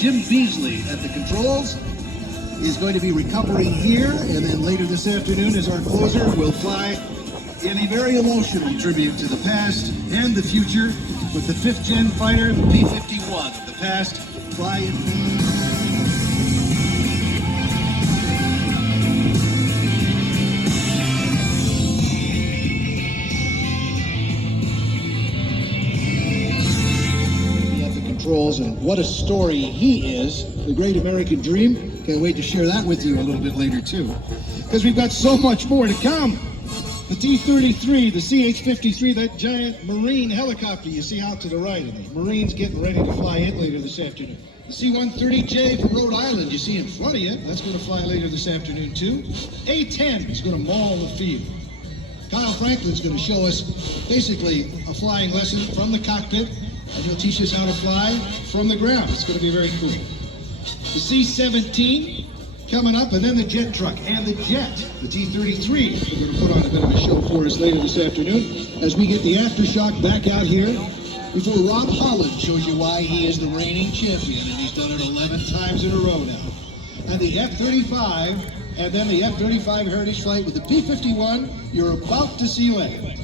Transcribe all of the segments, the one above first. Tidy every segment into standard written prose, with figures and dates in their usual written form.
Jim Beasley at the controls is going to be recovering here, and then later this afternoon as our closer will fly in a very emotional tribute to the past and the future with the 5th gen fighter, the P-51. The past, fly in controls, and what a story he is, the great American dream. Can't wait to share that with you a little bit later too, because we've got so much more to come. The T-33, the CH-53, that giant Marine helicopter you see out to the right, and the Marines getting ready to fly it later this afternoon. The C-130J from Rhode Island you see in front of you, that's going to fly later this afternoon too. A-10 is going to maul the field. Kyle Franklin's going to show us basically a flying lesson from the cockpit, and he'll teach us how to fly from the ground. It's going to be very cool. The C-17 coming up, and then the jet truck and the jet, the T-33. We're going to put on a bit of a show for us later this afternoon as we get the aftershock back out here before Rob Holland shows you why he is the reigning champion, and he's done it 11 times in a row now. And the F-35, and then the F-35 Heritage Flight with the P-51 you're about to see land.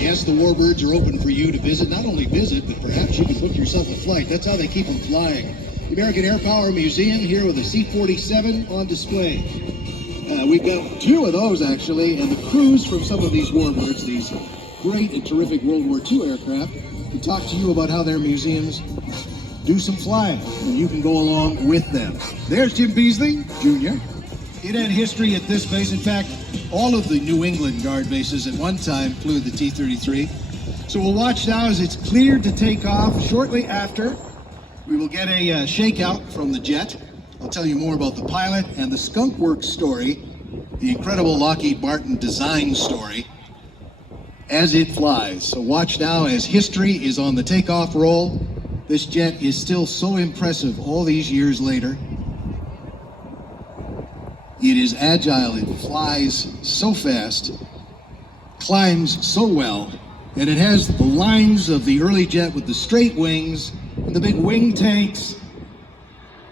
Yes, the Warbirds are open for you to visit. Not only visit, but perhaps you can book yourself a flight. That's how they keep them flying. The American Air Power Museum here with a C-47 on display. We've got 2 of those actually, and the crews from some of these Warbirds, these great and terrific World War II aircraft, can talk to you about how their museums do some flying, and you can go along with them. There's Jim Beasley, Jr. It had history at this base. In fact, all of the New England Guard bases at one time flew the T-33. So we'll watch now as it's cleared to take off. Shortly after, we will get a shakeout from the jet. I'll tell you more about the pilot and the Skunk Works story, the incredible Lockheed Martin design story, as it flies. So watch now as history is on the takeoff roll. This jet is still so impressive all these years later. It is agile, it flies so fast, climbs so well, and it has the lines of the early jet with the straight wings and the big wing tanks,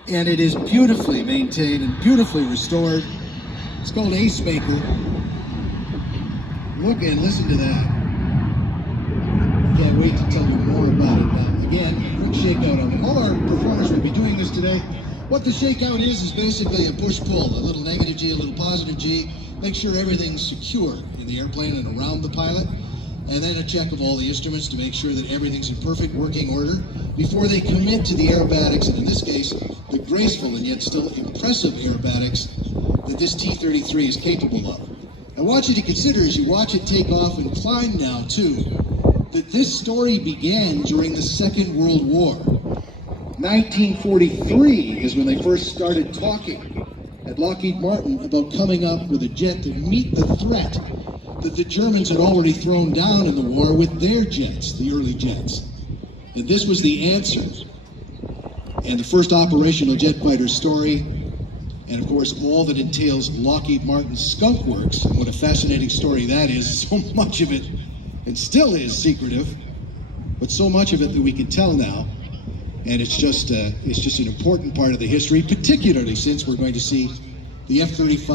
and it is beautifully maintained and beautifully restored. It's called Ace Maker. Look and listen to that. Can't wait to tell you more about it now. Again, quick shakeout on it. All our performers will be doing this today. What the shakeout is basically a push-pull, a little negative G, a little positive G. Make sure everything's secure in the airplane and around the pilot. And then a check of all the instruments to make sure that everything's in perfect working order before they commit to the aerobatics, and in this case, the graceful and yet still impressive aerobatics that this T-33 is capable of. I want you to consider as you watch it take off and climb now too, that this story began during the Second World War. 1943 is when they first started talking at Lockheed Martin about coming up with a jet to meet the threat that the Germans had already thrown down in the war with their jets, the early jets. And this was the answer. And the first operational jet fighter story, and of course all that entails Lockheed Martin's Skunk Works, and what a fascinating story that is. So much of it, and still is secretive, but so much of it that we can tell now. And it's just an important part of the history, particularly since we're going to see the F-35,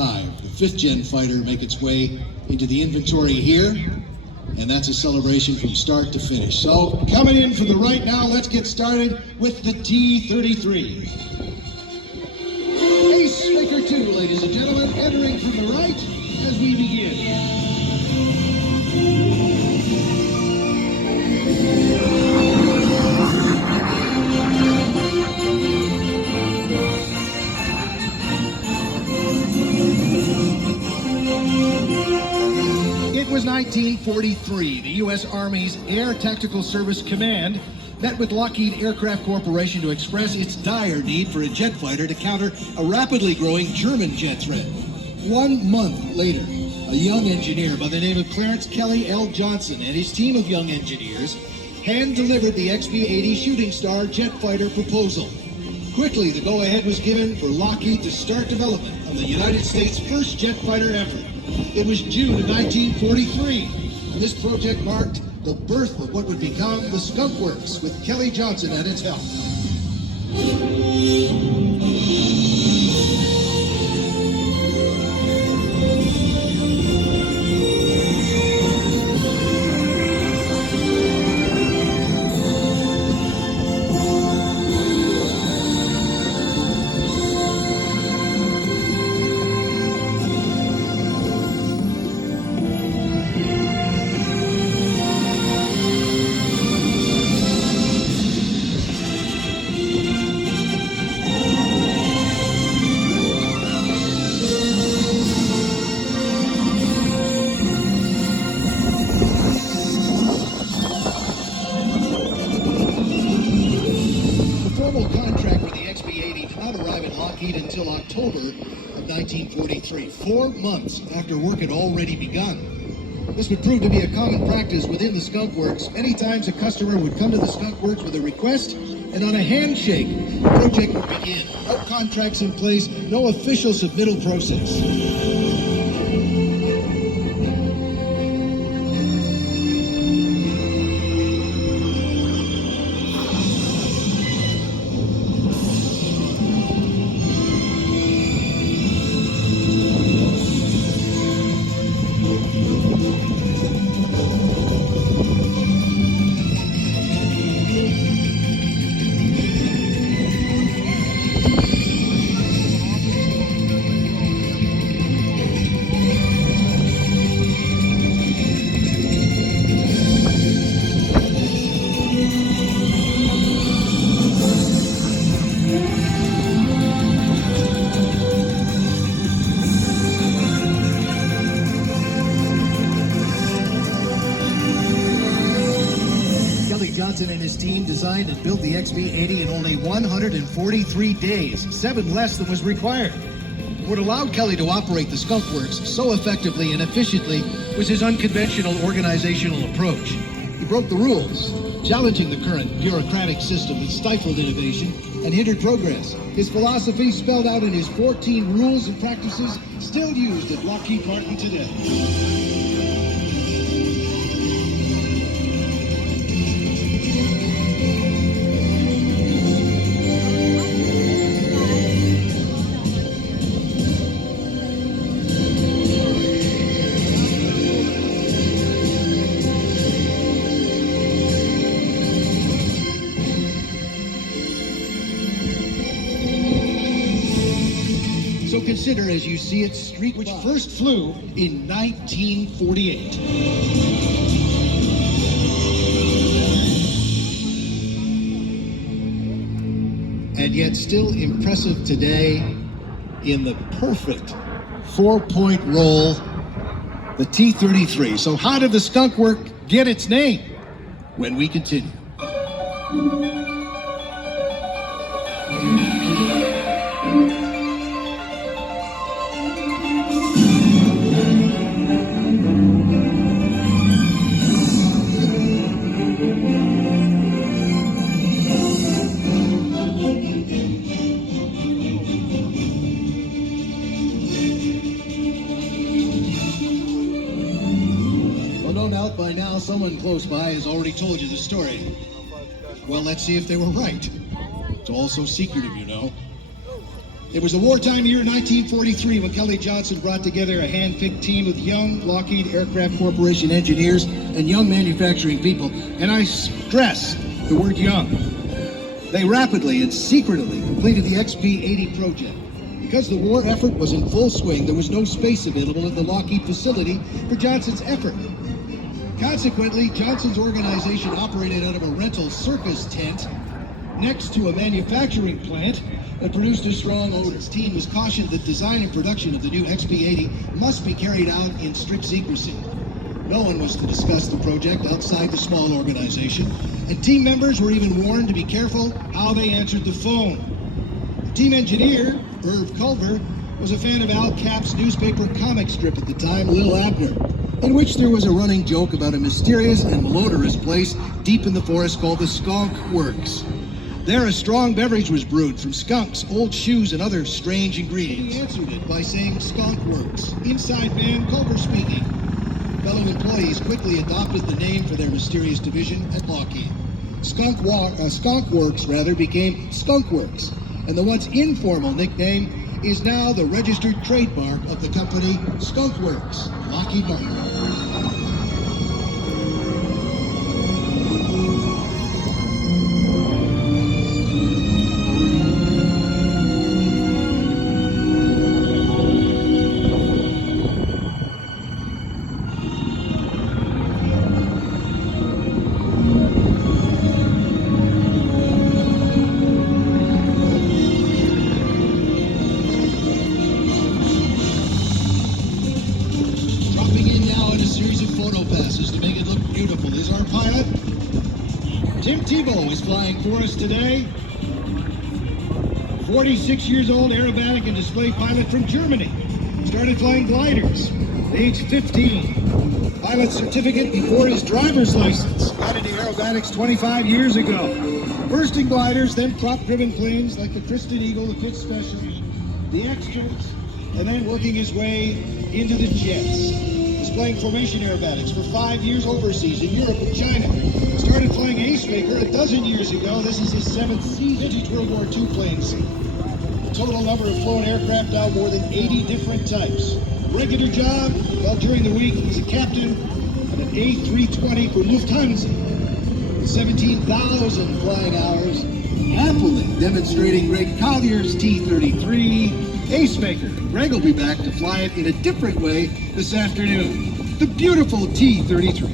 the 5th gen fighter, make its way into the inventory here. And that's a celebration from start to finish. So coming in for the right now, let's get started with the T-33. Ace Maker 2, ladies and gentlemen, entering from the right as we begin. It was 19 1943, the U.S. Army's Air Tactical Service Command met with Lockheed Aircraft Corporation to express its dire need for a jet fighter to counter a rapidly growing German jet threat. 1 month later, a young engineer by the name of Clarence Kelly L. Johnson and his team of young engineers hand-delivered the XB-80 Shooting Star jet fighter proposal. Quickly, the go-ahead was given for Lockheed to start development of the United States' first jet fighter ever. It was June of 1943, and this project marked the birth of what would become the Skunk Works, with Kelly Johnson at its helm. Until October of 1943, 4 months after work had already begun. This would prove to be a common practice within the Skunk Works. Many times a customer would come to the Skunk Works with a request, and on a handshake, the project would begin. No contracts in place, no official submittal process. Johnson and his team designed and built the XB-80 in only 143 days, 7 less than was required. What allowed Kelly to operate the Skunk Works so effectively and efficiently was his unconventional organizational approach. He broke the rules, challenging the current bureaucratic system that stifled innovation and hindered progress. His philosophy, spelled out in his 14 rules and practices, still used at Lockheed Martin today. So consider as you see it Street, which first flew in 1948. And yet still impressive today in the perfect 4-point roll, the T-33. So how did the Skunk Work get its name? When we continue. By now, someone close by has already told you the story. Well, let's see if they were right. It's all so secretive, you know. It was the wartime year 1943 when Kelly Johnson brought together a hand-picked team of young Lockheed Aircraft Corporation engineers and young manufacturing people. And I stress the word young. They rapidly and secretly completed the XB-80 project. Because the war effort was in full swing, there was no space available at the Lockheed facility for Johnson's effort. Consequently, Johnson's organization operated out of a rental circus tent next to a manufacturing plant that produced a strong odor. His team was cautioned that design and production of the new XB-80 must be carried out in strict secrecy. No one was to discuss the project outside the small organization, and team members were even warned to be careful how they answered the phone. The team engineer, Irv Culver, was a fan of Al Capp's newspaper comic strip at the time, Lil Abner, in which there was a running joke about a mysterious and malodorous place deep in the forest called the Skunk Works. There, a strong beverage was brewed from skunks, old shoes, and other strange ingredients. He answered it by saying Skunk Works. Inside man, Culver speaking. Fellow employees quickly adopted the name for their mysterious division at Lockheed. Skunk Works became Skunk Works, and the once informal nickname is now the registered trademark of the company Skunk Works, Lockheed Martin. Tim Tebow is flying for us today. 46 years old, aerobatic and display pilot from Germany. Started flying gliders at age 15. Pilot certificate before his driver's license. Got into aerobatics 25 years ago. First in gliders, then prop-driven planes like the Kristen Eagle, the Pitts Special, the Extras, and then working his way into the jets. Playing formation aerobatics for 5 years overseas in Europe and China. Started flying Acemaker a dozen years ago. This is his 7th season. Vintage World War II planes. The total number of flown aircraft now more than 80 different types. Regular job, well, during the week he's a captain on an A320 for Lufthansa. With 17,000 flying hours, happily demonstrating Greg Collier's T-33 Acemaker. Greg will be back to fly it in a different way this afternoon. The beautiful T-33.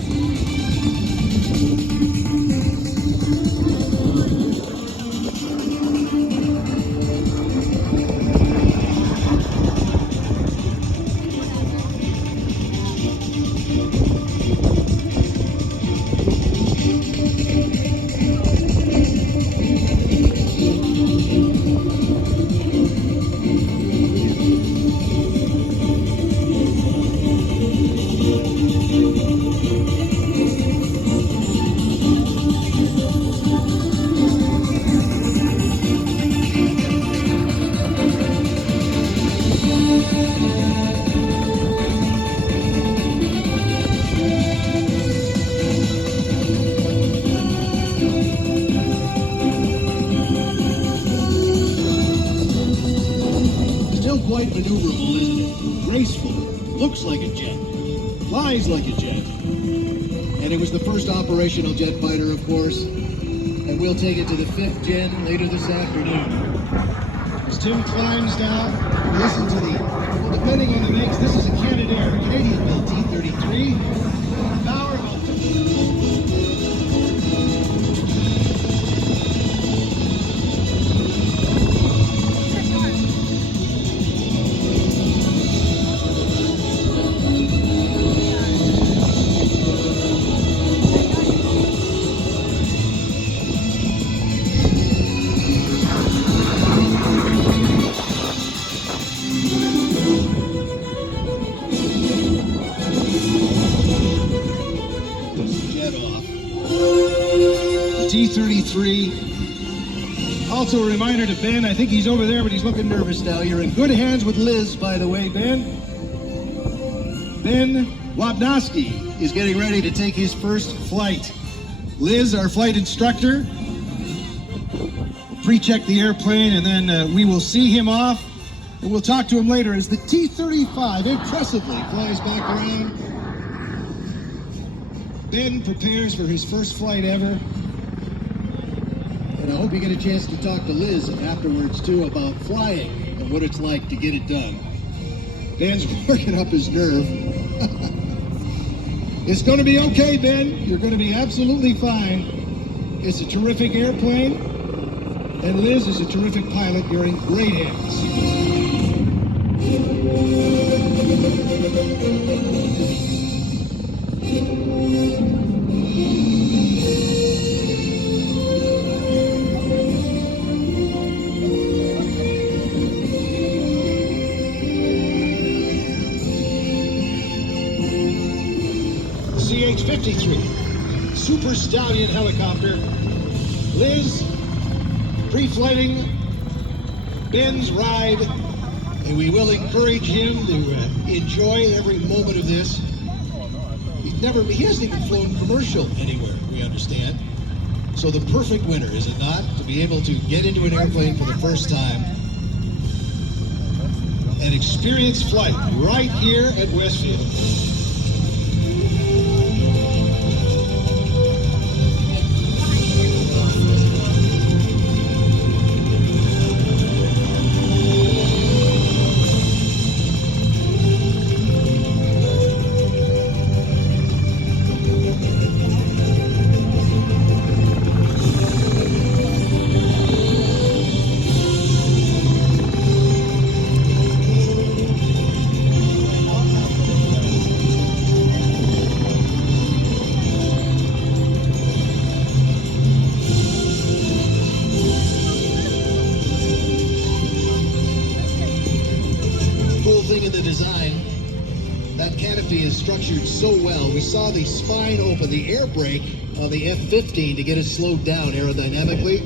Quite maneuverable, isn't it? Graceful, looks like a jet, flies like a jet. And it was the first operational jet fighter, of course. And we'll take it to the 5th gen later this afternoon. As Tim climbs down, listen to the, well, depending on the makes, this is a Canadair, Canadian-built T-33. Power about T-33. Also a reminder to Ben, I think he's over there, but he's looking nervous now. You're in good hands with Liz, by the way, Ben. Ben Wabnowski is getting ready to take his first flight. Liz, our flight instructor, will pre-check the airplane, and then we will see him off, and we'll talk to him later as the T-35 impressively flies back around. Ben prepares for his first flight ever. And I hope you get a chance to talk to Liz afterwards, too, about flying and what it's like to get it done. Ben's working up his nerve. It's going to be okay, Ben. You're going to be absolutely fine. It's a terrific airplane. And Liz is a terrific pilot. You're in great hands. CH-53 Super Stallion helicopter. Liz pre-flighting Ben's ride, and we will encourage him to enjoy every moment of this. He hasn't even flown commercial anywhere, we understand. So the perfect winner, is it not? To be able to get into an airplane for the first time and experience flight right here at Westfield. In the design, that canopy is structured so well. We saw the spine open, the air brake on the F-15 to get it slowed down aerodynamically.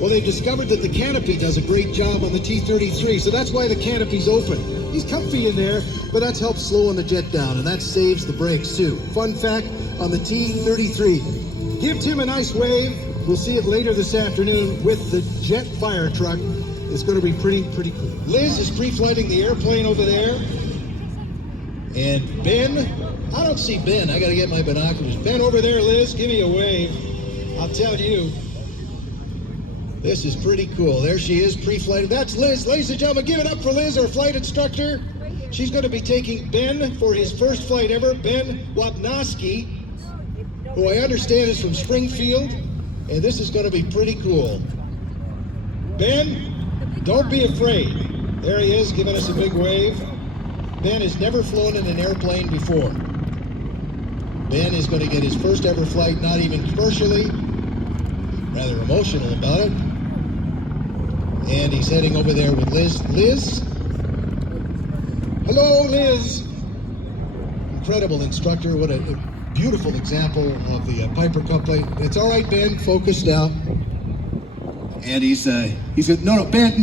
Well, they discovered that the canopy does a great job on the T-33, so that's why the canopy's open. He's comfy in there, but that's helped slowing the jet down, and that saves the brakes too. Fun fact on the T-33, give Tim a nice wave. We'll see it later this afternoon with the jet fire truck. It's going to be pretty cool. Liz is pre-flighting the airplane over there. And Ben, I don't see Ben. I got to get my binoculars. Ben over there, Liz, give me a wave. I'll tell you, this is pretty cool. There she is, pre-flighting. That's Liz. Ladies and gentlemen, give it up for Liz, our flight instructor. She's going to be taking Ben for his first flight ever. Ben Wapnoski, who I understand is from Springfield. And this is going to be pretty cool. Ben, don't be afraid. There he is, giving us a big wave. Ben has never flown in an airplane before. Ben is going to get his first ever flight, not even commercially. Rather emotional about it. And he's heading over there with Liz. Liz? Hello, Liz. Incredible instructor. What a beautiful example of the Piper Cub plane. It's all right, Ben. Focus now. And he said, no, Ben,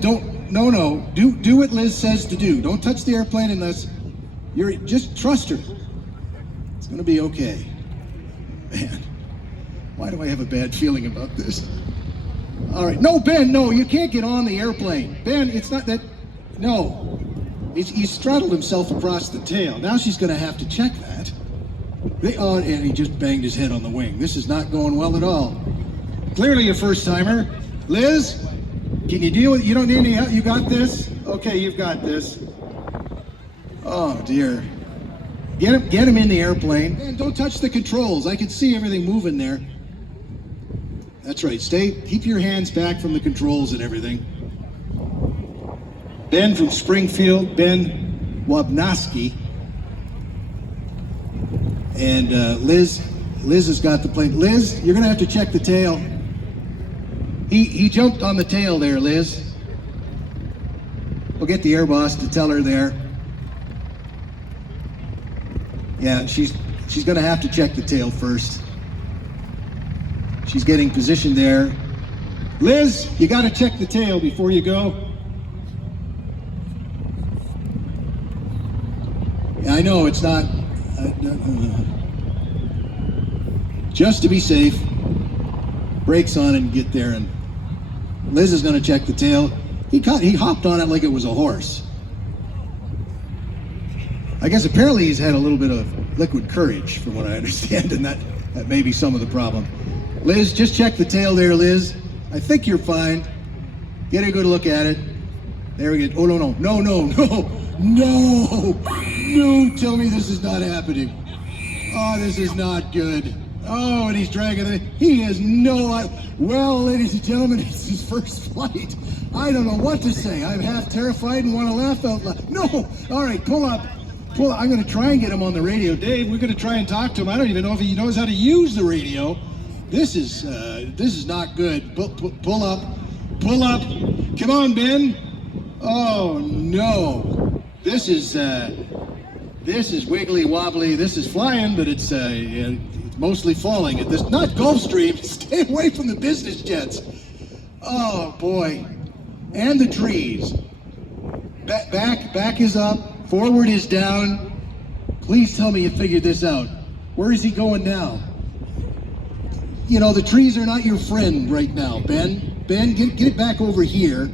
don't, do what Liz says to do. Don't touch the airplane unless just trust her. It's going to be okay. Man, why do I have a bad feeling about this? All right, no, Ben, no, you can't get on the airplane. Ben, it's not that, no. He straddled himself across the tail. Now she's going to have to check that. And he just banged his head on the wing. This is not going well at all. Clearly a first-timer. Liz, can you deal with it? You don't need any help? You got this? Okay, you've got this. Oh, dear. Get him in the airplane. And don't touch the controls. I can see everything moving there. That's right. Keep your hands back from the controls and everything. Ben from Springfield, Ben Wapnoski. And Liz has got the plane. Liz, you're going to have to check the tail. He jumped on the tail there, Liz. We'll get the air boss to tell her there. Yeah, she's going to have to check the tail first. She's getting positioned there. Liz, you got to check the tail before you go. Yeah, I know it's not. Just to be safe, brakes on and get there. And Liz is going to check the tail. He hopped on it like it was a horse. I guess apparently he's had a little bit of liquid courage, from what I understand, and that may be some of the problem. Liz, just check the tail there, Liz. I think you're fine. Get a good look at it. There we go. Oh, no, tell me this is not happening. Oh, this is not good. Oh, and he's dragging it. He has no idea. Well, ladies and gentlemen, it's his first flight. I don't know what to say. I'm half terrified and want to laugh out loud. No, all right, pull up. Well, I'm going to try and get him on the radio. Dave, we're going to try and talk to him. I don't even know if he knows how to use the radio. This is not good. Pull up. Come on, Ben. Oh no, this is wiggly wobbly. This is flying, but it's mostly falling at this. Not Gulfstream. Stay away from the business jets. Oh boy, and the trees. Back is up. Forward is down. Please tell me you figured this out. Where is he going now? You know, the trees are not your friend right now, Ben. Ben, get it back over here.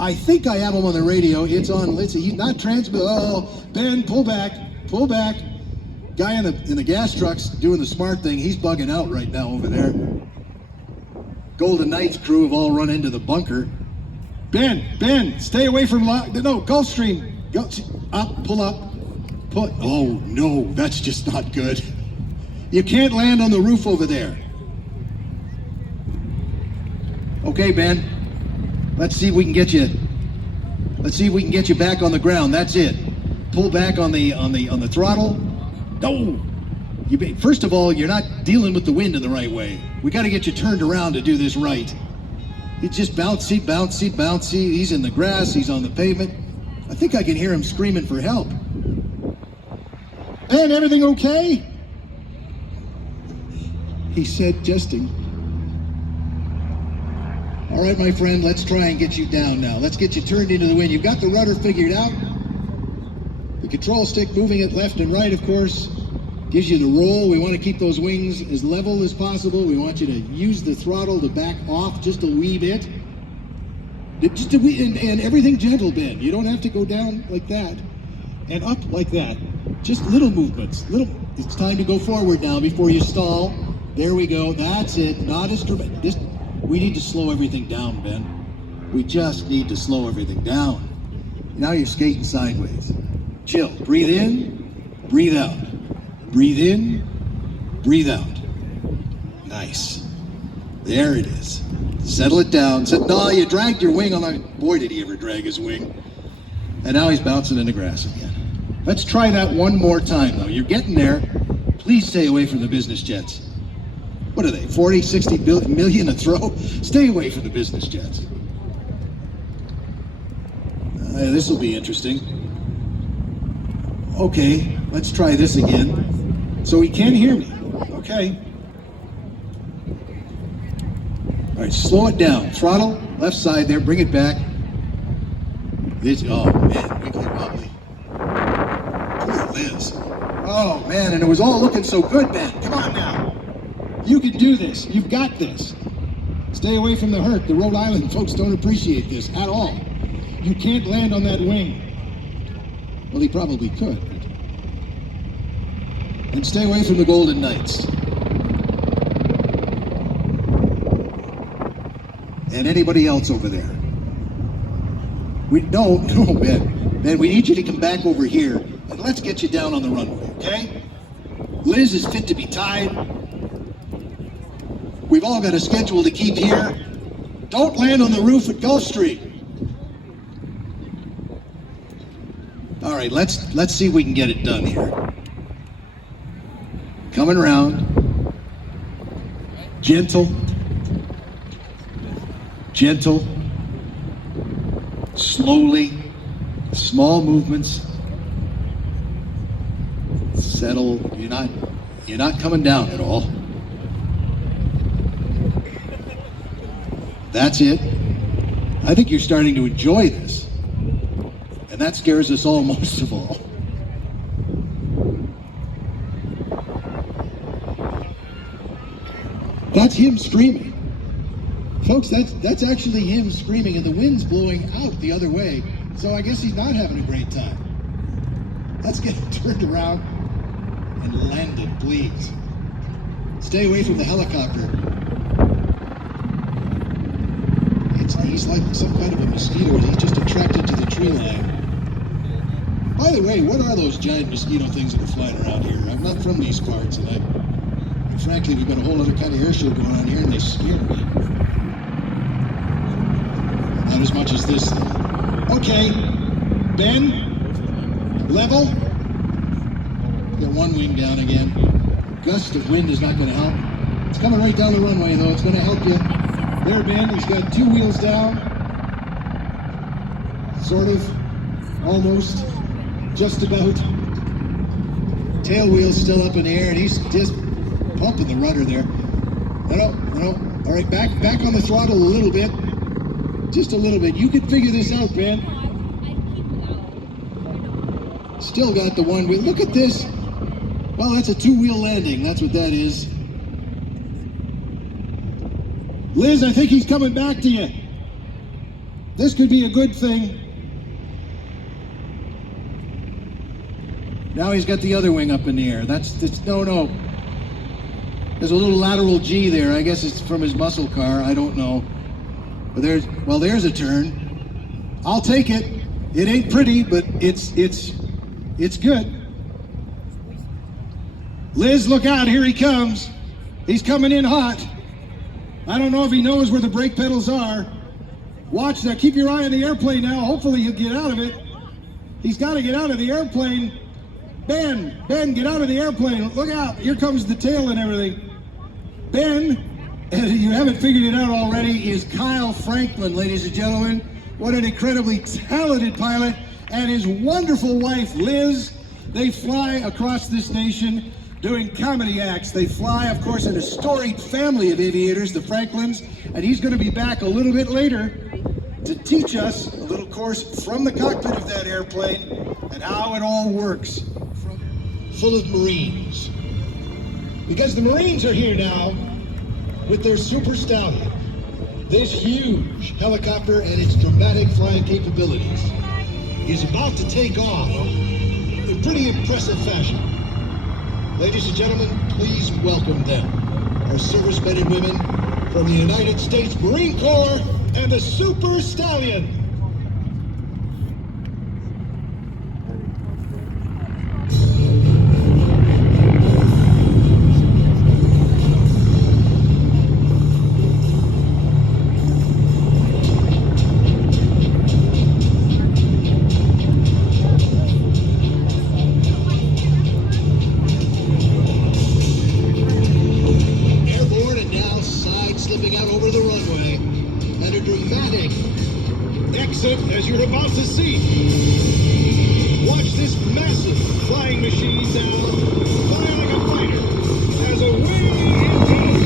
I think I have him on the radio. It's on. Let's see. He's not transmit. Oh, Ben, pull back. Guy in the gas truck's doing the smart thing. He's bugging out right now over there. Golden Knights crew have all run into the bunker. Ben, stay away from Gulfstream. Go up, pull up. Oh no, that's just not good. You can't land on the roof over there. Okay, Ben. Let's see if we can get you. Let's see if we can get you back on the ground. That's it. Pull back on the throttle. No. First of all, you're not dealing with the wind in the right way. We got to get you turned around to do this right. It's just bouncy. He's in the grass. He's on the pavement. I think I can hear him screaming for help. Ben, everything okay? He said, jesting. All right, my friend, let's try and get you down now. Let's get you turned into the wind. You've got the rudder figured out. The control stick moving it left and right, of course, gives you the roll. We want to keep those wings as level as possible. We want you to use the throttle to back off just a wee bit. Just a wee, and everything gentle, Ben. You don't have to go down like that and up like that. Just little movements. It's time to go forward now before you stall. There we go. That's it. Not as dramatic. We need to slow everything down, Ben. We just need to slow everything down. Now you're skating sideways. Chill. Breathe in, breathe out. Breathe in, breathe out. Nice. There it is. Settle it down. No, you dragged your wing on the... Boy, did he ever drag his wing. And now he's bouncing in the grass again. Let's try that one more time, though. You're getting there. Please stay away from the business jets. What are they, 40, 60 million a throw? Stay away from the business jets. This will be interesting. Okay, let's try this again. So he can't hear me. Okay. All right, slow it down. Throttle, left side there, bring it back. Oh man, wiggly wobbly. Poor Liz. Oh man, and it was all looking so good, Ben. Come on now. You can do this. You've got this. Stay away from the hurt. The Rhode Island folks don't appreciate this at all. You can't land on that wing. Well, he probably could. And stay away from the Golden Knights. And anybody else over there. No, Ben, we need you to come back over here and let's get you down on the runway, okay? Liz is fit to be tied. We've all got a schedule to keep here. Don't land on the roof at Gulfstream. All right, let's see if we can get it done here. Coming around. Gentle. Slowly. Small movements. Settle. You're not coming down at all. That's it. I think you're starting to enjoy this. And that scares us all most of all. That's him screaming. Folks, that's actually him screaming, and the wind's blowing out the other way. So I guess he's not having a great time. Let's get him turned around and landed, please. Stay away from the helicopter. He's like some kind of a mosquito. He's just attracted to the tree line. By the way, what are those giant mosquito things that are flying around here? I'm not from these parts, and frankly, we've got a whole other kind of air show going on here, and they scare me. Not as much as this, though. Okay, Ben, Level. Get one wing down again. Gust of wind is not going to help. It's coming right down the runway, though. It's going to help you. There, Ben. He's got two wheels down. Sort of. Almost. Just about. Tail wheel's still up in the air, and he's just pumping the rudder there. No. All right, back on the throttle a little bit. Just a little bit. You can figure this out, Ben. Still got the one wheel. Look at this. Well, that's a two-wheel landing. That's what that is. Liz, I think he's coming back to you. This could be a good thing. Now he's got the other wing up in the air. That's no. There's a little lateral G there. I guess it's from his muscle car. I don't know. But there's a turn. I'll take it. It ain't pretty, but it's good. Liz, look out. Here he comes. He's coming in hot. I don't know if he knows where the brake pedals are. Watch that. Keep your eye on the airplane now. Hopefully he'll get out of it. He's got to get out of the airplane. Ben, get out of the airplane. Look out. Here comes the tail and everything. Ben, and you haven't figured it out already, is Kyle Franklin, ladies and gentlemen. What an incredibly talented pilot. And his wonderful wife, Liz. They fly across this nation doing comedy acts. They fly, of course, in a storied family of aviators, the Franklins. And he's going to be back a little bit later to teach us a little course from the cockpit of that airplane and how it all works. Full of Marines. Because the Marines are here now with their Super Stallion. This huge helicopter and its dramatic flying capabilities is about to take off in pretty impressive fashion. Ladies and gentlemen, please welcome them, our servicemen and women from the United States Marine Corps and the Super Stallion. As you're about to see. Watch this massive flying machine now fly like a fighter as away it goes.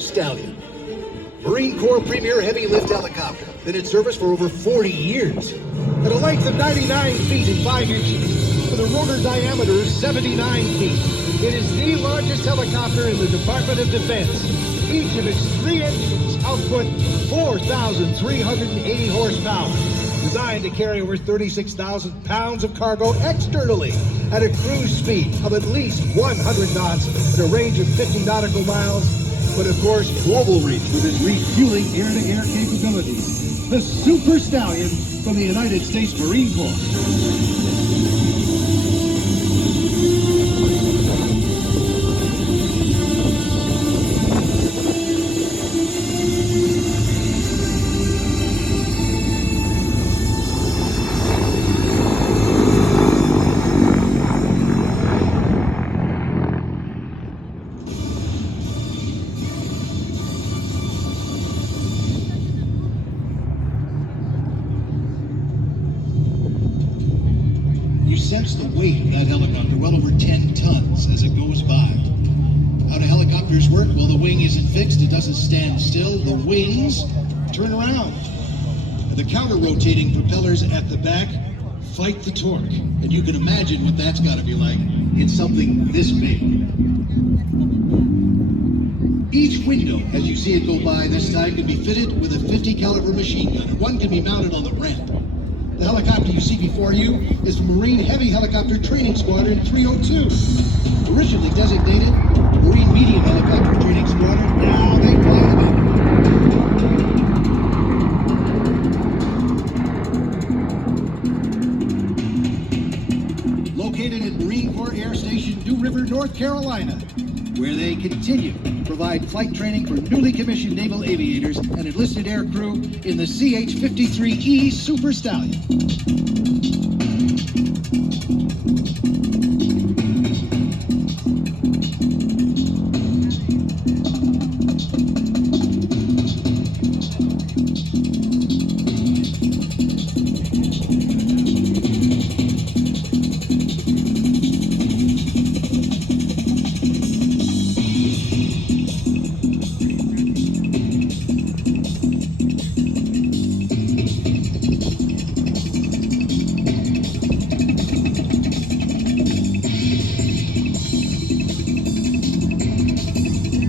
Stallion, Marine Corps premier heavy lift helicopter, been in service for over 40 years. At a length of 99 feet and 5 inches, with a rotor diameter of 79 feet, it is the largest helicopter in the Department of Defense. Each of its 3 engines output 4,380 horsepower, designed to carry over 36,000 pounds of cargo externally at a cruise speed of at least 100 knots at a range of 50 nautical miles. But of course, global reach with its refueling air-to-air capabilities. The Super Stallion from the United States Marine Corps. Sense the weight of that helicopter, well over 10 tons as it goes by. How do helicopters work? Well, the wing isn't fixed, it doesn't stand still. The wings turn around. And the counter-rotating propellers at the back fight the torque. And you can imagine what that's got to be like in something this big. Each window, as you see it go by this time, can be fitted with a 50 caliber machine gun, and one can be mounted on the ramp. The helicopter you see before you is Marine Heavy Helicopter Training Squadron 302. Originally designated Marine Medium Helicopter Training Squadron, now they call it Marine Corps Air Station, New River, North Carolina, where they continue to provide flight training for newly commissioned naval aviators and enlisted air crew in the CH-53E Super Stallion.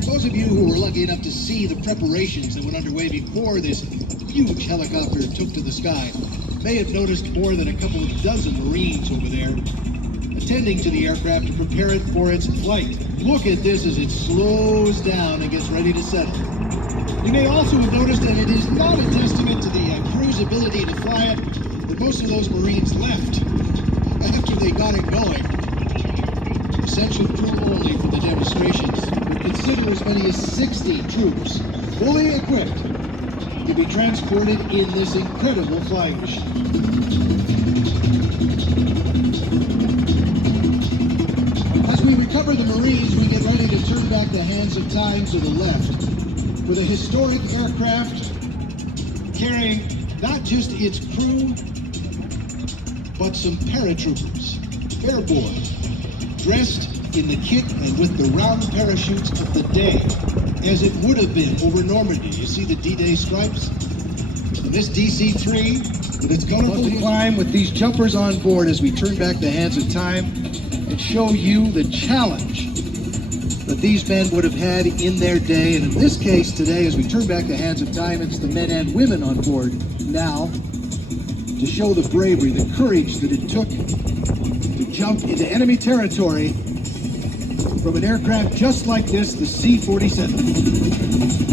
Those of you who were lucky enough to see the preparations that went underway before this huge helicopter took to the sky may have noticed more than a couple of dozen Marines over there attending to the aircraft to prepare it for its flight. Look at this as it slows down and gets ready to settle. You may also have noticed that it is not a testament to the crew's ability to fly it that most of those Marines left after they got it going. Essential crew only for the demonstrations would consider as many as 60 troops, fully equipped, to be transported in this incredible flying machine. As we recover the Marines, we get ready to turn back the hands of time to the left with a historic aircraft carrying not just its crew, but some paratroopers, airborne, dressed in the kit and with the round parachutes of the day, as it would have been over Normandy. You see the D-Day stripes? And this DC-3, with its colorful climb with these jumpers on board as we turn back the hands of time and show you the challenge that these men would have had in their day. And in this case today, as we turn back the hands of time, it's the men and women on board now to show the bravery, the courage that it took to jump into enemy territory from an aircraft just like this, the C-47.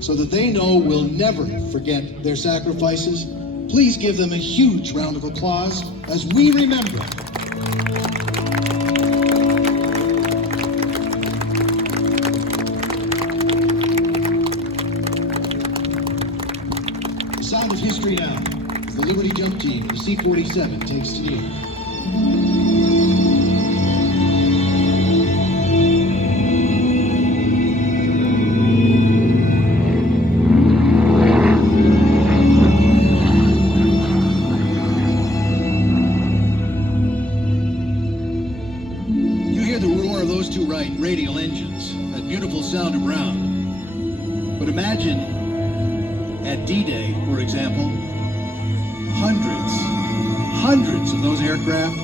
So that they know we'll never forget their sacrifices, please give them a huge round of applause as we remember. The sound of history now as the Liberty Jump Team, the C-47, takes to you. Radial engines, that beautiful sound around. But imagine at D-Day, for example, hundreds of those aircraft,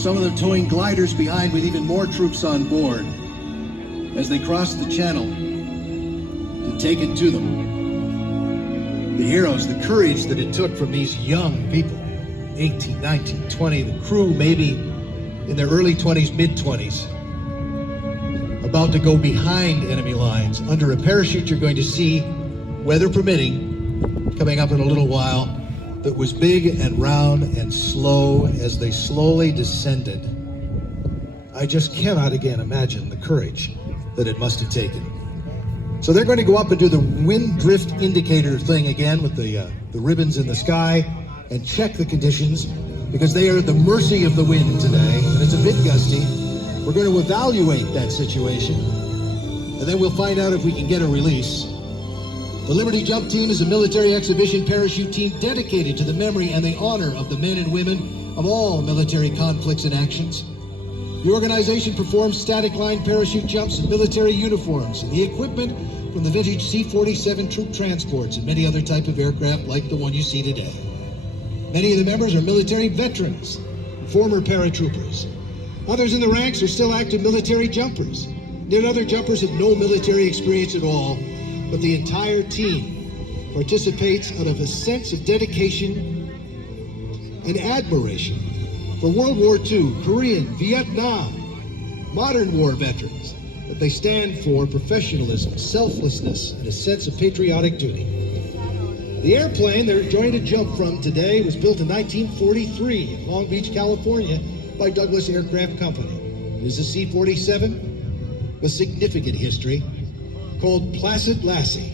some of them towing gliders behind with even more troops on board as they crossed the channel to take it to them. The heroes, the courage that it took from these young people, 18, 19, 20, the crew maybe in their early 20s, mid-20s, about to go behind enemy lines under a parachute you're going to see, weather permitting, coming up in a little while, that was big and round and slow as they slowly descended. I just cannot again imagine the courage that it must have taken. So they're going to go up and do the wind drift indicator thing again with the ribbons in the sky and check the conditions, because they are at the mercy of the wind today, and it's a bit gusty. We're going to evaluate that situation, and then we'll find out if we can get a release. The Liberty Jump Team is a military exhibition parachute team dedicated to the memory and the honor of the men and women of all military conflicts and actions. The organization performs static line parachute jumps in military uniforms and the equipment from the vintage C-47 troop transports and many other type of aircraft like the one you see today. Many of the members are military veterans, former paratroopers. Others in the ranks are still active military jumpers. Yet other jumpers have no military experience at all, but the entire team participates out of a sense of dedication and admiration for World War II, Korean, Vietnam, modern war veterans, that they stand for professionalism, selflessness, and a sense of patriotic duty. The airplane they're joining to jump from today was built in 1943 in Long Beach, California by Douglas Aircraft Company. It is a C-47 with significant history called Placid Lassie,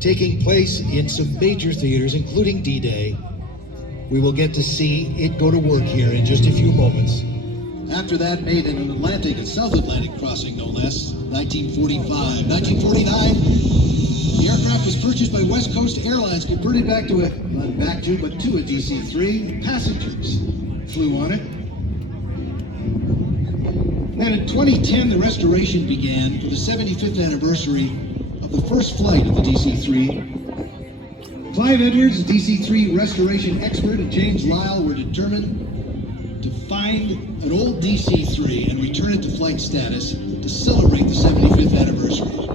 taking place in some major theaters, including D-Day. We will get to see it go to work here in just a few moments. After that, made in an Atlantic and South Atlantic crossing, no less, 1945. 1949, the aircraft was purchased by West Coast Airlines, converted to a DC-3. Passengers flew on it. Then in 2010, the restoration began for the 75th anniversary of the first flight of the DC-3. Clive Edwards, the DC-3 restoration expert, and James Lyle were determined to find an old DC-3 and return it to flight status to celebrate the 75th anniversary.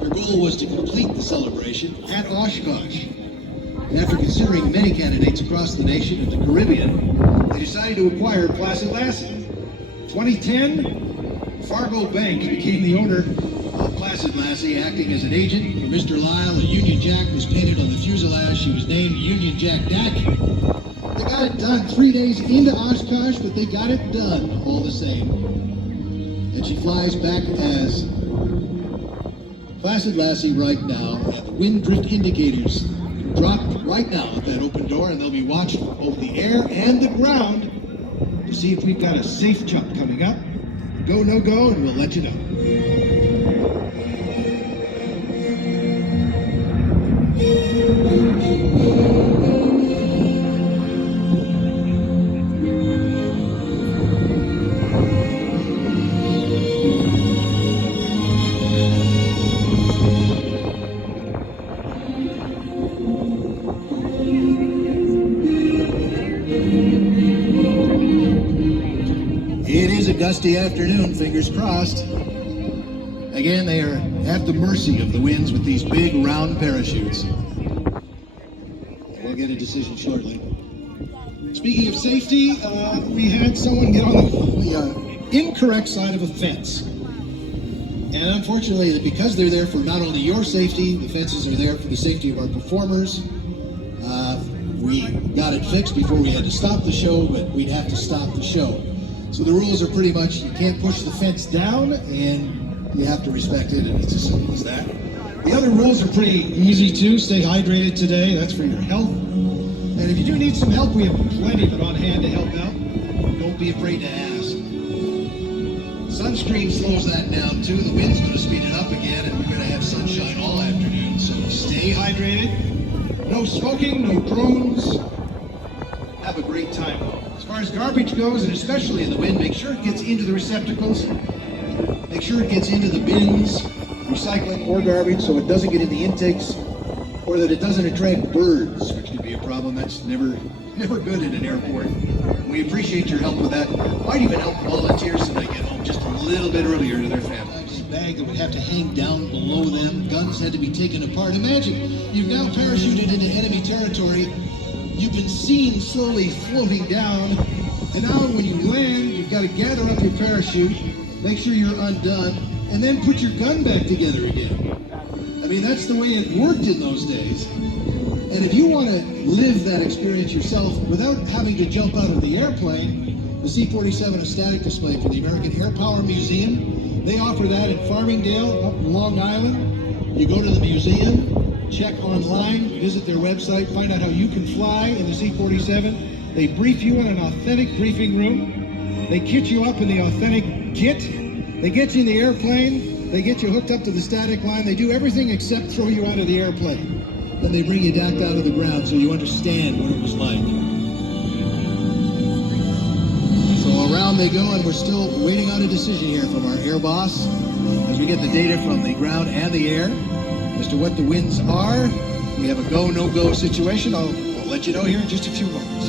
Their goal was to complete the celebration at Oshkosh. And after considering many candidates across the nation and the Caribbean, they decided to acquire Placid Lassie. 2010, Fargo Bank became the owner of Placid Lassie, acting as an agent for Mr. Lyle. A Union Jack was painted on the fuselage. She was named Union Jack Dak. They got it done 3 days into Oshkosh, but they got it done all the same. And she flies back as Placid Lassie right now, and the wind drift indicators drop right now at that open door, and they'll be watched both the air and the ground to see if we've got a safe jump coming up. Go, no go, and we'll let you know. It is a gusty afternoon, fingers crossed. Again, they are at the mercy of the winds with these big round parachutes. We'll get a decision shortly. Speaking of safety, we had someone get on the incorrect side of a fence. And unfortunately, because they're there for not only your safety, the fences are there for the safety of our performers. We got it fixed before we had to stop the show, but we'd have to stop the show. So the rules are pretty much, you can't push the fence down, and you have to respect it, and it's as simple as that. The other rules are pretty easy too. Stay hydrated today, that's for your health. And if you do need some help, we have plenty of it on hand to help out. Don't be afraid to ask. Sunscreen slows that down too. The wind's going to speed it up again, and we're going to have sunshine all afternoon. So stay hydrated. No smoking, no drones. Have a great time though. As far as garbage goes, and especially in the wind, make sure it gets into the receptacles. Make sure it gets into the bins, recycling or garbage, so it doesn't get in the intakes, or that it doesn't attract birds, which could be a problem. That's never good in an airport. We appreciate your help with that. Might even help volunteers so they get home just a little bit earlier to their families. Bag that would have to hang down below them. Guns had to be taken apart. Imagine you've now parachuted into enemy territory. You've been seen slowly floating down, and now when you land, you've got to gather up your parachute, make sure you're undone, and then put your gun back together again. I mean, that's the way it worked in those days. And if you want to live that experience yourself without having to jump out of the airplane, the C-47 is static display for the American Air Power Museum. They offer that in Farmingdale, up in Long Island. You go to the museum, check online, visit their website, find out how you can fly in the C-47. They brief you in an authentic briefing room. They kit you up in the authentic kit. They get you in the airplane. They get you hooked up to the static line. They do everything except throw you out of the airplane. Then they bring you back down to the ground so you understand what it was like. So around they go, and we're still waiting on a decision here from our air boss as we get the data from the ground and the air as to what the winds are. We have a go, no-go situation. I'll let you know here in just a few moments.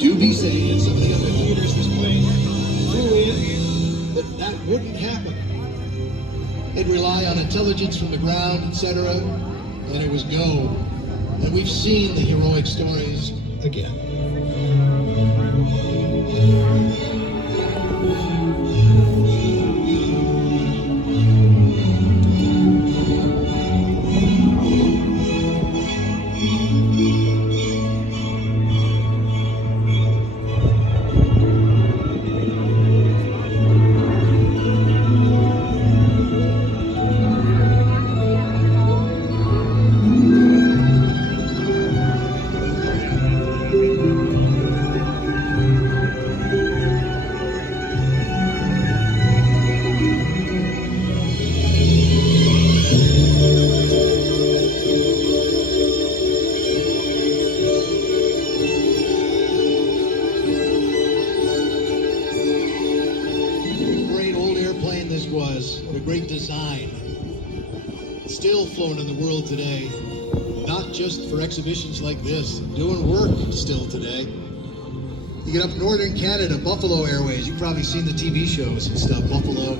Do be saying in some of the other theaters this plane flew in, but that wouldn't happen. It'd rely on intelligence from the ground, etc., and it was go. And we've seen the heroic stories again. This was what a great design. Still flown in the world today, not just for exhibitions like this, doing work still today. You get up Northern Canada, Buffalo Airways, you've probably seen the TV shows and stuff, Buffalo.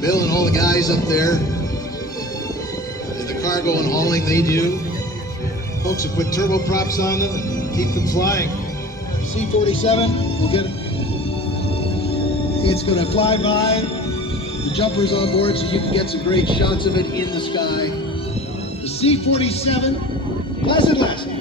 Bill and all the guys up there, and the cargo and hauling they do. Folks have put turboprops on them and keep them flying. C-47, we'll get it. It's gonna fly by. The jumper's on board so you can get some great shots of it in the sky. The C-47, Placid Lasky.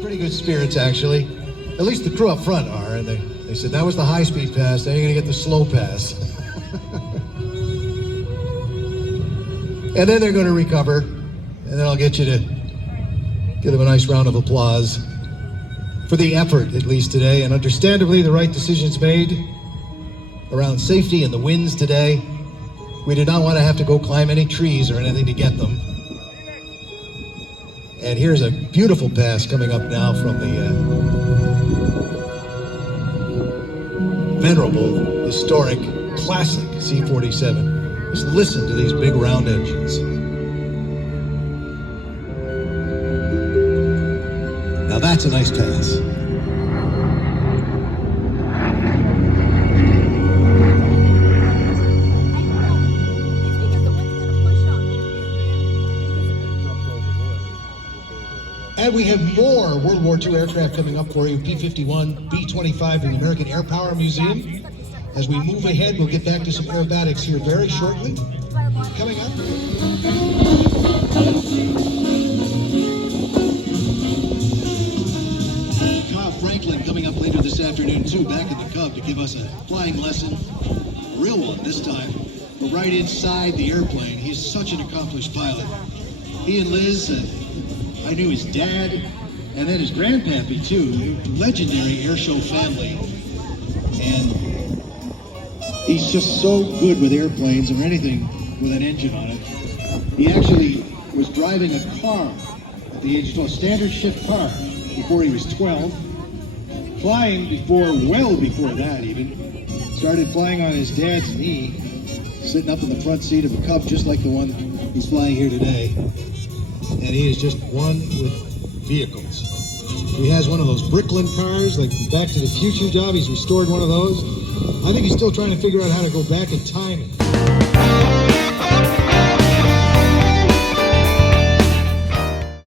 Pretty good spirits, actually. At least the crew up front are. And they said that was the high-speed pass. Now you're going to get the slow pass. And then they're going to recover. And then I'll get you to give them a nice round of applause for the effort, at least today. And understandably, the right decisions made around safety and the winds today. We did not want to have to go climb any trees or anything to get them. And here's a beautiful pass coming up now from the venerable, historic, classic C-47. Just listen to these big round engines. Now that's a nice pass. And we have more World War II aircraft coming up for you, B-51, B-25 in the American Air Power Museum. As we move ahead, we'll get back to some aerobatics here very shortly. Coming up. Kyle Franklin coming up later this afternoon, too, back in the Cub to give us a flying lesson. A real one this time. We're right inside the airplane. He's such an accomplished pilot. He and Liz, I knew his dad, and then his grandpappy too, legendary airshow family. And he's just so good with airplanes or anything with an engine on it. He actually was driving a car at the age of 12, standard shift car, before he was 12. Flying before, well before that even. Started flying on his dad's knee. sitting up in the front seat of a Cub just like the one he's flying here today. And he is just one with vehicles. He has one of those Bricklin cars, like the Back to the Future job. He's restored one of those. I think he's still trying to figure out how to go back in time.